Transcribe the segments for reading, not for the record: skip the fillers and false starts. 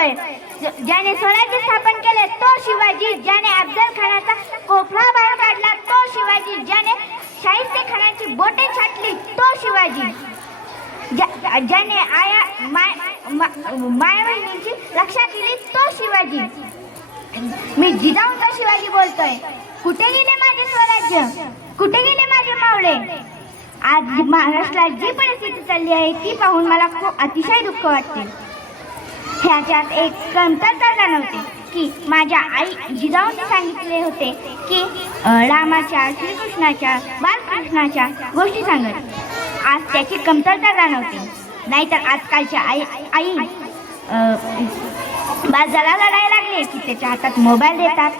बोलतोय. ज्याने स्वराज्य स्थापन केले तो शिवाजी, ज्याने अफजल खानाचा कोपरा बाहेर काढला तो शिवाजी, ज्याने शाहिस्ते खानाची बोटे छाटली तो शिवाजी, ज्याने माया बहिणींची रक्षा केली तो शिवाजी. मी जिजाऊंचा शिवाजी बोलतोय. कुठे गेले माझे स्वराज्य, कुठे गेले माझे मावळे. आज महाराष्ट्रात जी परिस्थिती चालली आहे ती पाहून मला खूप अतिशय दुःख वाटते. ह्याच्यात एक कमतरता जाणवते की माझ्या आई जिजाऊंनी सांगितले होते की रामाच्या, श्रीकृष्णाच्या, बालकृष्णाच्या गोष्टी सांगत. आज त्याची कमतरता जाणवते. नाहीतर आजकालच्या आई बाजाला लढायला लागले की त्याच्या हातात मोबाईल देतात.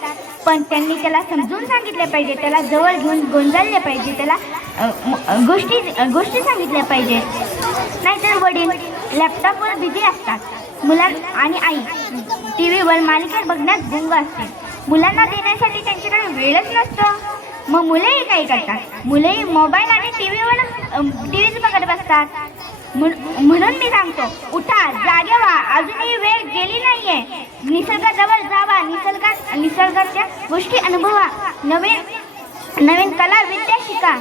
पण त्यांनी त्याला समजून सांगितले पाहिजे, त्याला जवळ घेऊन गोंजाळले पाहिजे, त्याला गोष्टी सांगितल्या पाहिजे. नाहीतर वडील लॅपटॉपवर बिझी असतात, आणि आई टी व्हीवर मालिका बघण्यात गुंग असते. मुलांना देण्यासाठी त्यांच्याकडे वेळच नसतो. मग मुलेही काही करतात, मुलेही मोबाईल आणि टीव्हीच बघत बसतात. म्हणून मी सांगतो, उठा, जागे व्हा, अजूनही वेळ गेली नाहीये. निसर्गाजवळ जावा, निसर्गाच्या गोष्टी अनुभवा, नवीन कला विद्या शिका.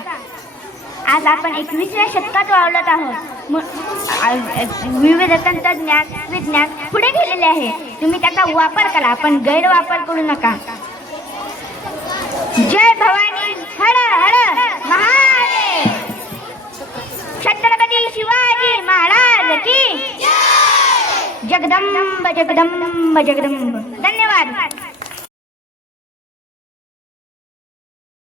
आज आपण 21व्या शतकात वावरत आहोत. विविध तंत्रज्ञान, विज्ञान पुढे गेलेले आहे. तुम्ही त्याचा वापर करा, पण गैरवापर करू नका. जय भवानी, हर हर महादेव. छत्रपती शिवाजी महाराज की जगदंब जगदंब जगदंब. धन्यवाद.